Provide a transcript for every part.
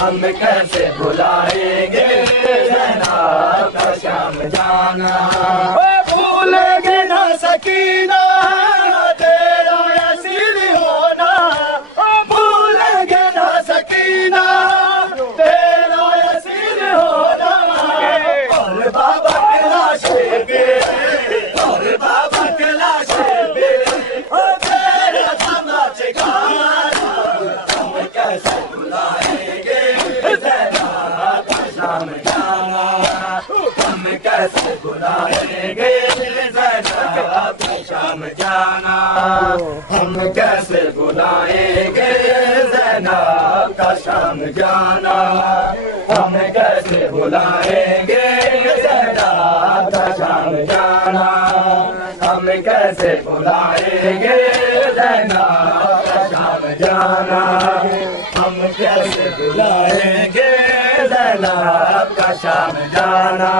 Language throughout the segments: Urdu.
ہم کیسے بھلائیں گے زینب کا شام جانا، بھولیں گے نہ سکینہ تیرا اسیر ہونا، بھولیں گے نہ سکینہ تیرا اسیر ہونا، اور بابا کے لاشے پہ، اور بابا کے لاشے پہ تیرا سماج گانا، ہم کیسے بھلائیں گے زینب کا شام جانا، ہم کیسے بھلائیں گے زینب کا شام جانا، ہم کیسے بھلائیں گے زینب کا شام جانا، ہم کیسے بھلائیں گے زینب کا شام جانا، ہم کیسے بھلائیں گے زینب کا شام جانا، ہم کیسے بھلائیں گے زینب کا شام جانا،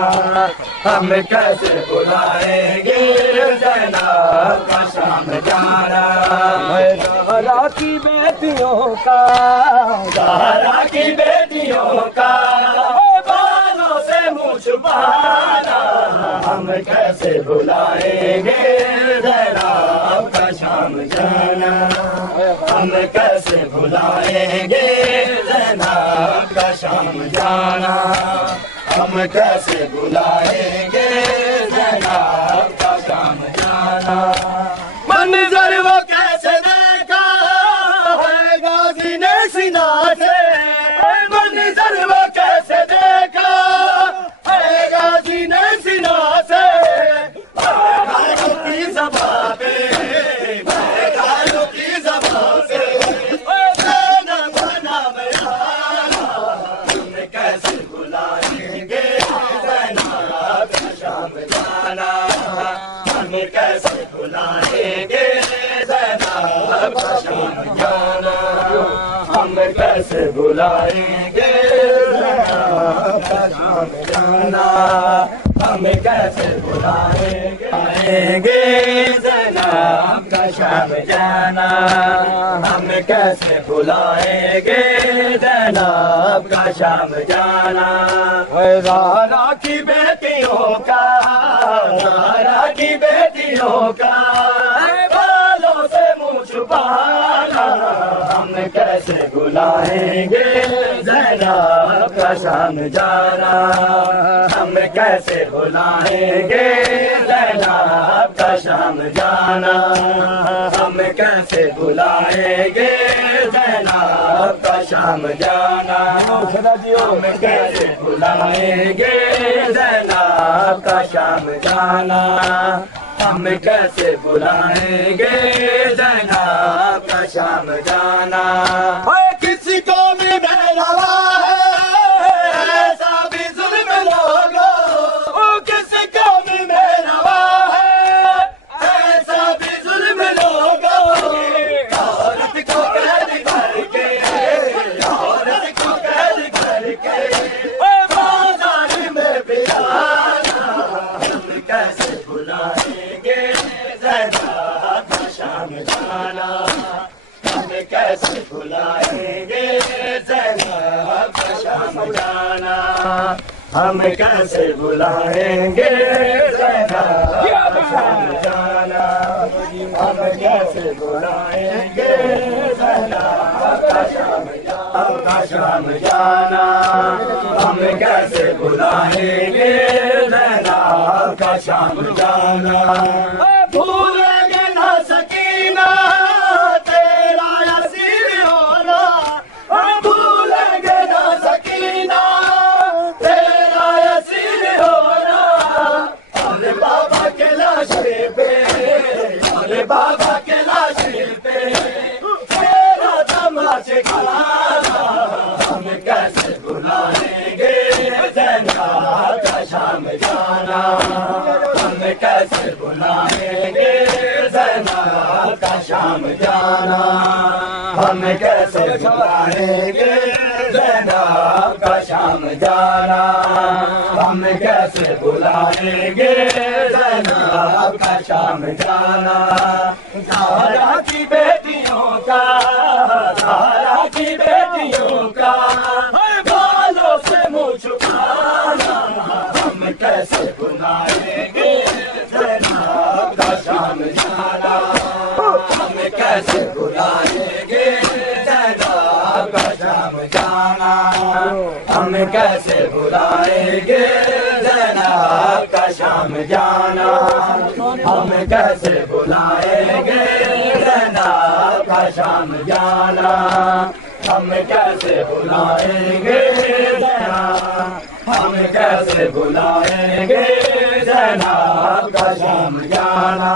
ہم کیسے بھلائیں گے زینب کا شام جانا، زہرا کی بیٹیوں کا، زہرا کی بیٹیوں کا بالوں سے منہ چھپانا، ہم کیسے بھلائیں گے زینب کا شام جانا، ہم کیسے بھلائیں گے زینب کا شام جانا، ہم کیسے بھلائیں گے زینب کا شام جانا، منظر وہ کیسے دیکھا ہے غازی نے سینا سے، منظر وہ کیسے دیکھا ہے غازی نے سینا سے، گھروں کی زبان پہ، گھروں کی زبان سے زینب کا نام آنا، ہم کیسے بھلائیں گے زینب کا شام جانا، ہم کیسے بھلائیں گے زینب کا شام جانا، ہم کیسے بھلائیں گے زینب کا شام جانا، ہم کیسے بھلائیں گے زینب کا شام جانا، ہم کیسے بھلائیں گے زینب کا شام جانا، زہرا کی بیٹیوں کا، زہرا کی بیٹیوں کا بالوں سے منہ چھپانا، ہم کیسے بھلائیں گے زینب کا شام جانا، ہم کیسے بھلائیں گے زینب کا شام جانا، ہم کیسے بھلائیں گے زینب کا شام جانا، ہم کیسے بھلائیں گے زینب کا شام جانا، ہم کیسے بھلائیں گے زینب کا شام جانا، کسی کو بھی بہلاوا ہے ایسا بھی ظلم لوگو، کسی کو بھی بہلاوا ہے ایسا بھی ظلم لوگو، عورت کو قید کر کے، عورت کو قید کر کے بازار میں بلانا، ہم کیسے بھلائیں گے زینب کا شام جانا، ہم کیسے بھلائیں گے زینب کا شام جانا، ہم کیسے بھلائیں گے زینب کا شام جانا، ہم کیسے بھلائیں گے زینب کا شام جانا، ہم کیسے بھلائیں گے زینب کا شام جانا، بھولیں گے نہ سکینہ تیرا اسیر ہونا، بھولیں گے نہ سکینہ تیرا اسیر ہونا، اور بابا کے لاشے پہ، اور بابا کے لاشے پہ تیرا تماچ کھانا، ہم کیسے بھلائیں گے زینب کا شام جانا، ہم کیسے بھلائیں گے زینب کا شام جانا، ہم کیسے بھلائیں گے زینب کا شام جانا، ہم کیسے بھلائیں گے زینب کا شام جانا، زہرا کی بیٹیوں کا، زہرا کی بیٹیوں کا شام جانا ہم کیسے بھلائیں گے زینب کا شام جانا ہم کیسے بھلائیں گے زینب کا شام جانا ہم کیسے بھلائیں گے زینب ہم کیسے بھلائیں گے زینب کا شام جانا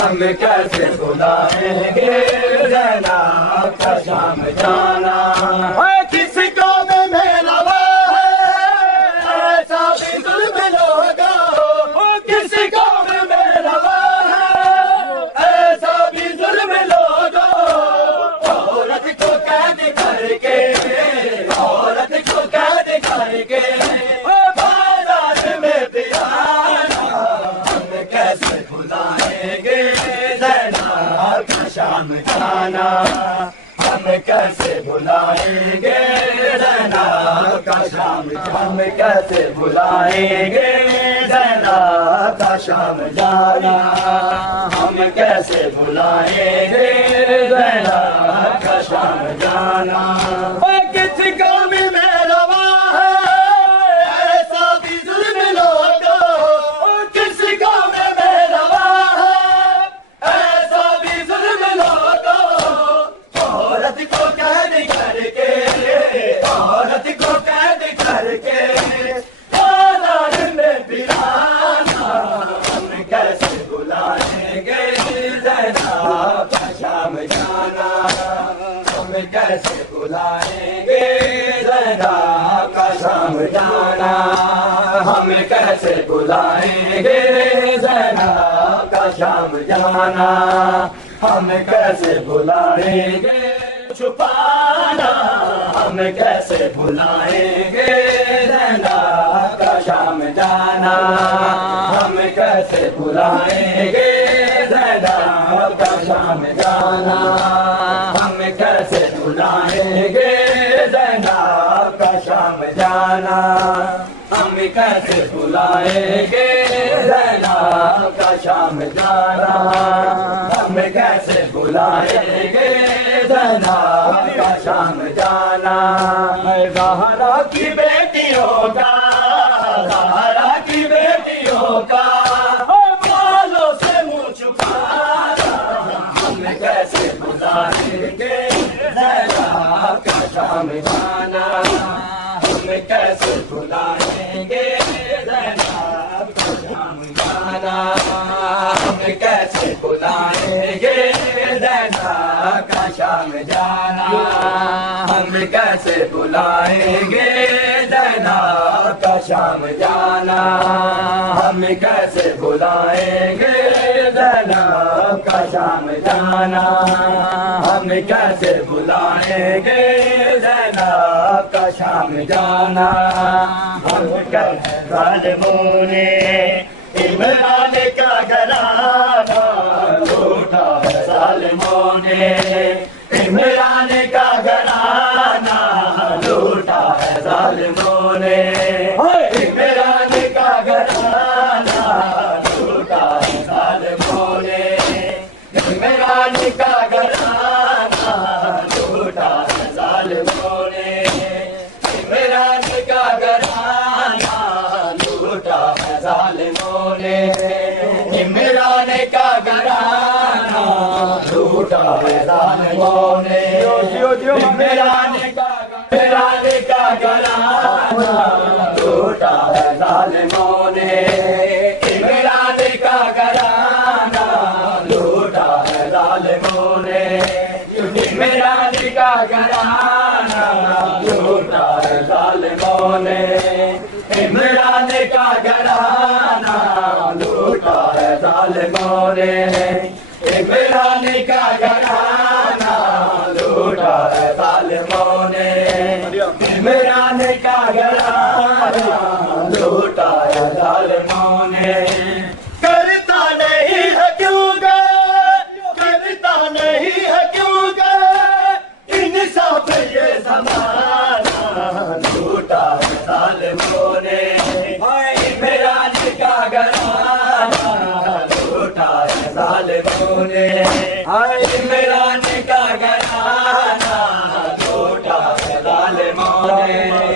ہم کیسے بھلائیں گے زینب کا شام جانا کس قوم میں روا ہے ایسا بھی ظلم لوگا کس قوم میں روا ہے ایسا بھی ظلم لوگا عورت کو قید کر کے عورت کو قید کر کے بازار میں پھرانا ہم کیسے بھلائیں گے زینب کا شام جانا ہم کیسے بھلائیں گے زینب کا شام ہم کیسے بھلائیں گے زینب کا شام جانا ہم کیسے بھلائیں گے زینب کا شام جانا کس قوم میں روا ہے ایسا بھی ظلم لوگا کس قوم میں روا ہے ایسا بھی ظلم لوگا عورت کو قید کر کے عورت کو قید کر کے بازار میں پھرانا ہم کیسے بھلائیں گے زینب کا شام جانا ہم کیسے بھلائیں گے زینب کا شام جانا ہم کیسے بھلائیں گے زینب کا شام جانا ہم کیسے بھلائیں گے چھپانا ہم کیسے بھلائیں گے زینب کا شام جانا ہم کیسے بھلائیں گے زینب کا شام جانا ہم کیسے بھلائیں گے زینب کا شام جانا ہم کیسے بھلائیں گے زینب کا شام جانا ہم کیسے بھلائیں گے زینب کا شام جانا زہرا کی بیٹیوں کا زہرا کی بیٹیوں کا بالوں سے منہ چھپانا ہم کیسے بھلائیں گے زینب کا شام جانا ہم کیسے بھلائیں گے زینب کا شام جانا ہم کیسے بھلائیں گے زینب کا شام جانا ہم کیسے بھلائیں گے زینب کا شام جانا ہم کیسے بھلائیں گے زینب کا شام جانا ہم کیسے بھلائیں گے زینب کا شام جانا ہم کیسے ظالموں نے عمران کا گھرانہ لوٹا ہے ظالموں نے عمران کا گھرانہ لوٹا ہے ظالموں نے عمران کا گھرانہ لوٹا ہے ظالموں نے عمران کا گھرانہ لوٹا ہے ظالموں نے عمران کا گھرانہ لوٹا ہے ظالموں نے عمران کا گھرانہ لوٹا ہے ظالموں نے عمران کا گھرانہ لوٹا ہے ظالموں نے عمران کا گھرانہ لوٹا ہے ظالموں نے عمران کا گھرانہ لوٹا ہے ظالموں نے عمران کا گھرانہ لوٹا ہے ظالموں نے عمران کا گھرانہ لوٹا ہے ظالموں نے عمران کا گھرانہ لوٹا ہے ظالموں نے کرتا نہیں ہے کیوں گے کرتا نہیں ہے کیوں گے انصاف یہ زمانہ لوٹا ہے ظالموں نے عمران کا گھرانہ لوٹا ہے ظالموں نے عمران کا گھرانہ لوٹا ہے مولے